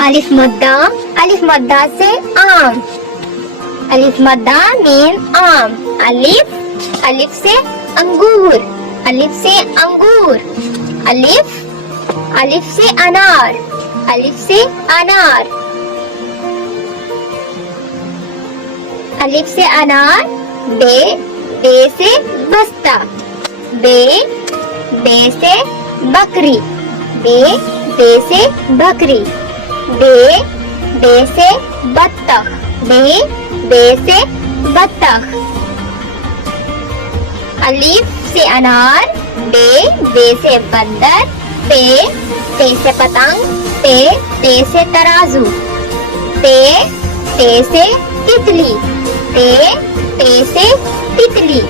अलिफ मद्दा से आम। अलिफ मद्दा मीन आम। अलिफ से अंगूर। अलिफ से अंगूर। अलिफ से अनार। अलिफ से अनार। अलिफ से अनार। बे से बस्ता। बे से बकरी। बे से बकरी। बे से बत्तख। बे से बत्तख। अलिफ से अनार। बे से बंदर। ते से पतंग। ते से तराजू। ते से तितली। ते से तितली।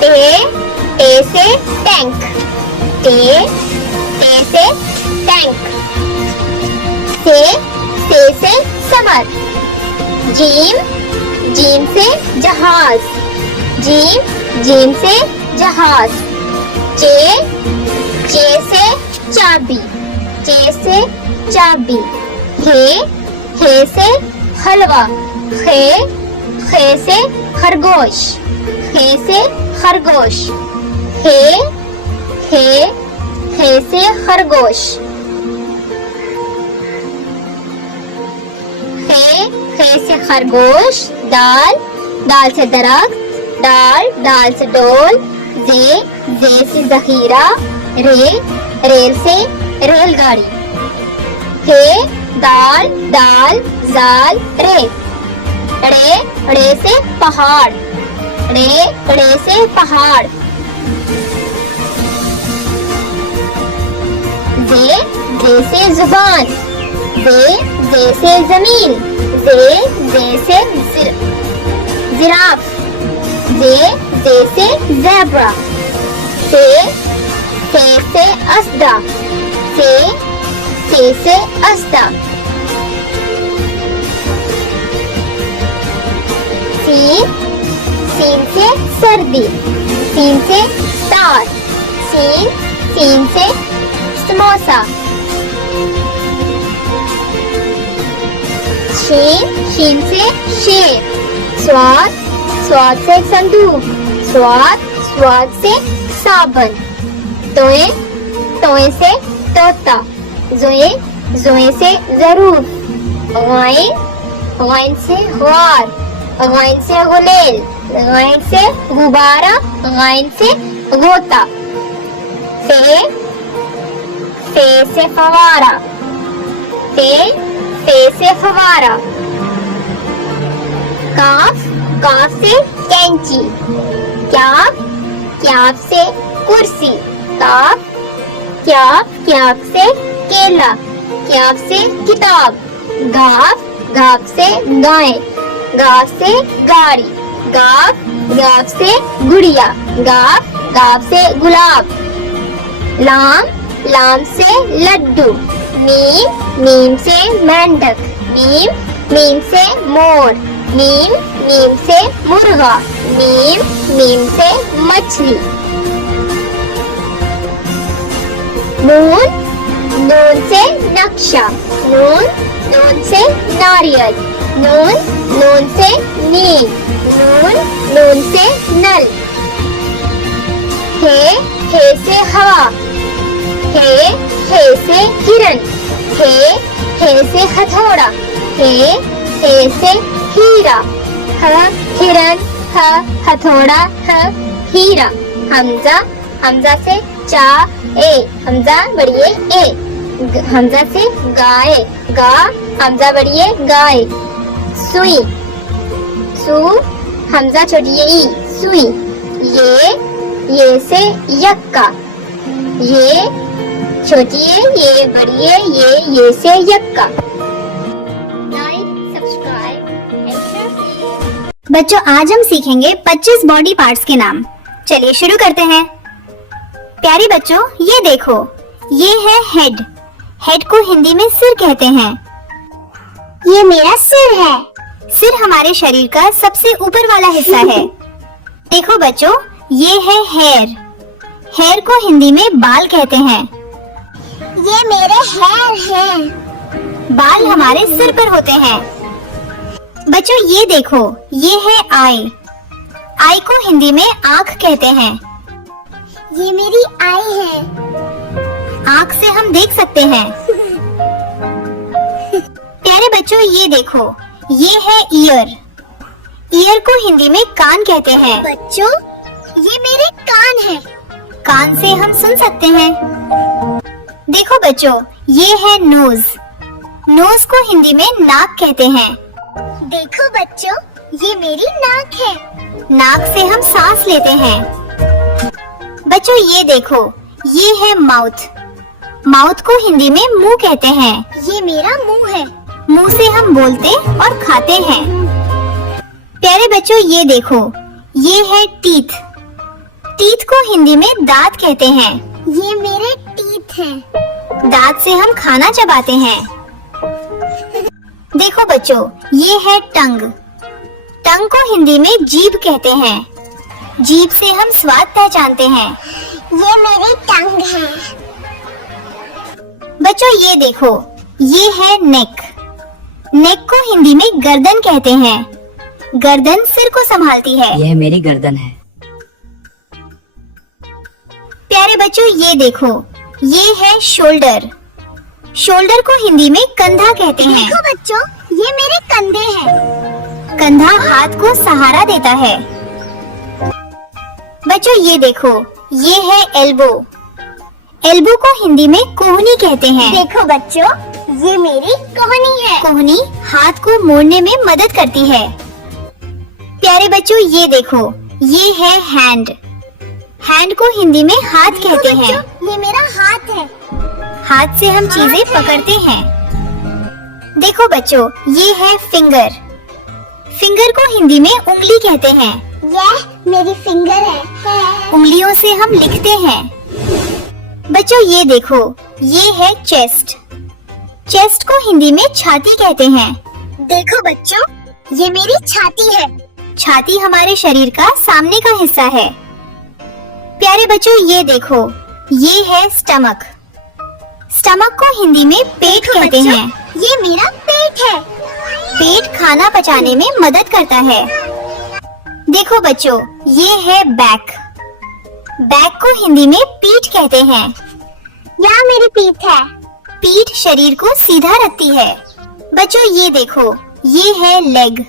ते से टैंक। ते से टैंक। से समर। जीम से जहाज। जीम से जहाज। चे से चाबी। से चाबी। हे से हलवा। खे से खरगोश। से खरगोश। हे से खरगोश। खे से खरगोश। दाल से दरख्त। दाल से डोल। जे से जखीरा। रेल से रेलगाड़ी। दाल जाल रे। रे से पहाड़। रे से पहाड़। जे से जुबान। जे से जमीन। जे से जिराफ। जे से ज़ेब्रा। से अस्दा। से अस्दा। सीन से सर्दी। सीन से स्टार। सीन से समोसा। शीन से शेर। स्वाद से संदूक। स्वाद से साबन। तोए से तोता। जोए से जरूर। गाइन से ग्वार। गाइन से गुलेल। गाइन से गुब्बारा। गाइन से गोता। फे से फवारा। फे से फवारा। काफ से कैंची। क्याफ से कुर्सी। क्याफ से केला। क्याफ से किताब। घाफ से गाय। गाफ से गाड़ी। गाफ से गुड़िया। गाफ से गुलाब। लाम से लड्डू। मीम से मेंढक। मीम से मोर। मीम से मुर्गा। मीम से मछली। नून से नक्शा। नून से नारियल। नून से नीम। नून से नल। हे से हवा। हे से किरण। हे से हथौड़ा। हे से हीरा। हिरन। हथौड़ा। हीरा। हमजा से हमजा बढ़िए ए। हमजा से गाय। हमजा बढ़िए गाय। सुई। हमजा छोटिए ई। सुई। ये से यक्का। ये छोटिए ये बढ़िए ये से यक्का। बच्चों आज हम सीखेंगे 25 बॉडी पार्ट्स के नाम। चलिए शुरू करते हैं। प्यारे बच्चों ये देखो, ये है हेड। हेड को हिंदी में सिर कहते हैं। ये मेरा सिर है। सिर हमारे शरीर का सबसे ऊपर वाला हिस्सा है। देखो बच्चों ये है हेयर। हेयर को हिंदी में बाल कहते हैं। ये मेरे हेयर हैं। बाल हमारे सिर पर होते हैं। बच्चों ये देखो, ये है आई। आई को हिंदी में आँख कहते हैं। ये मेरी आई है। आँख से हम देख सकते हैं। प्यारे बच्चों ये देखो, ये है ईयर। ईयर को हिंदी में कान कहते हैं। बच्चों ये मेरे कान है। कान से हम सुन सकते हैं। देखो बच्चों, ये है नोज। नोज को हिंदी में नाक कहते हैं। देखो बच्चों, ये मेरी नाक है। नाक से हम सांस लेते हैं। बच्चों ये देखो, ये है माउथ। माउथ को हिंदी में मुंह कहते हैं। ये मेरा मुंह है। मुंह से हम बोलते और खाते हैं। प्यारे बच्चों ये देखो, ये है टीथ। टीथ को हिंदी में दांत कहते हैं। ये मेरे टीथ हैं। दांत से हम खाना चबाते हैं। देखो बच्चों, ये है टंग। टंग को हिंदी में जीभ कहते हैं। जीभ से हम स्वाद पहचानते हैं। ये मेरी टंग है। बच्चों ये देखो, ये है नेक। नेक को हिंदी में गर्दन कहते हैं। गर्दन सिर को संभालती है। यह मेरी गर्दन है। प्यारे बच्चों ये देखो, ये है शोल्डर। शोल्डर को हिंदी में कंधा कहते हैं। देखो बच्चों, ये मेरे कंधे हैं। कंधा हाथ को सहारा देता है। बच्चों ये देखो, ये है एल्बो। एल्बो को हिंदी में कोहनी कहते हैं। देखो बच्चों, ये मेरी कोहनी है। कोहनी हाथ को मोड़ने में मदद करती है। प्यारे बच्चों ये देखो, ये है हैंड। हैंड को हिंदी में हाथ कहते हैं। ये मेरा हाथ है। हाथ से हम चीजें पकड़ते हैं। देखो बच्चों, ये है फिंगर। फिंगर को हिंदी में उंगली कहते हैं। यह मेरी फिंगर है। उंगलियों से हम लिखते हैं। बच्चों ये देखो, ये है चेस्ट। चेस्ट को हिंदी में छाती कहते हैं। देखो बच्चों, ये मेरी छाती है। छाती हमारे शरीर का सामने का हिस्सा है। प्यारे बच्चों ये देखो, ये है स्टमक। स्टमक को हिंदी में पेट देखो कहते बच्चों, हैं। ये मेरा पेट है। पेट खाना पचाने में मदद करता है। देखो बच्चों, ये है बैक। बैक को हिंदी में पीठ कहते हैं। यहाँ मेरी पीठ है। पीठ शरीर को सीधा रखती है। बच्चों ये देखो, ये है लेग।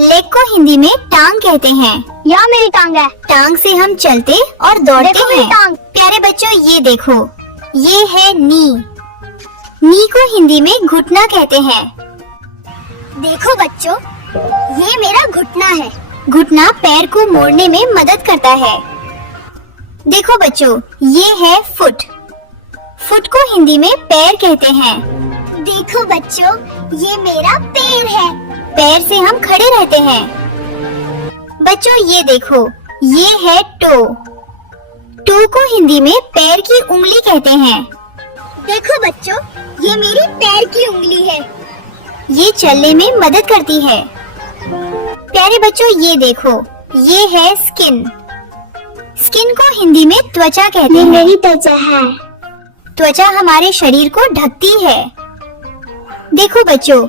लेग को हिंदी में टांग कहते हैं। यहाँ मेरी टांग है। टांग से हम चलते और दौड़ते देखो मेरी हैं। टांग। प्यारे बच्चों ये देखो, ये है नी। नी को हिंदी में घुटना कहते हैं। देखो बच्चों, ये मेरा घुटना है। घुटना पैर को मोड़ने में मदद करता है। देखो बच्चों, ये है फुट। फुट को हिंदी में पैर कहते हैं। देखो बच्चों, ये मेरा पैर है। पैर से हम खड़े रहते हैं। बच्चों ये देखो, ये है टो। टो को हिंदी में पैर की उंगली कहते हैं। देखो बच्चों, ये मेरी पैर की उंगली है। ये चलने में मदद करती है। प्यारे बच्चों ये देखो, ये है स्किन। स्किन को हिंदी में त्वचा कहते हैं। मेरी त्वचा है। त्वचा हमारे शरीर को ढकती है। देखो बच्चों,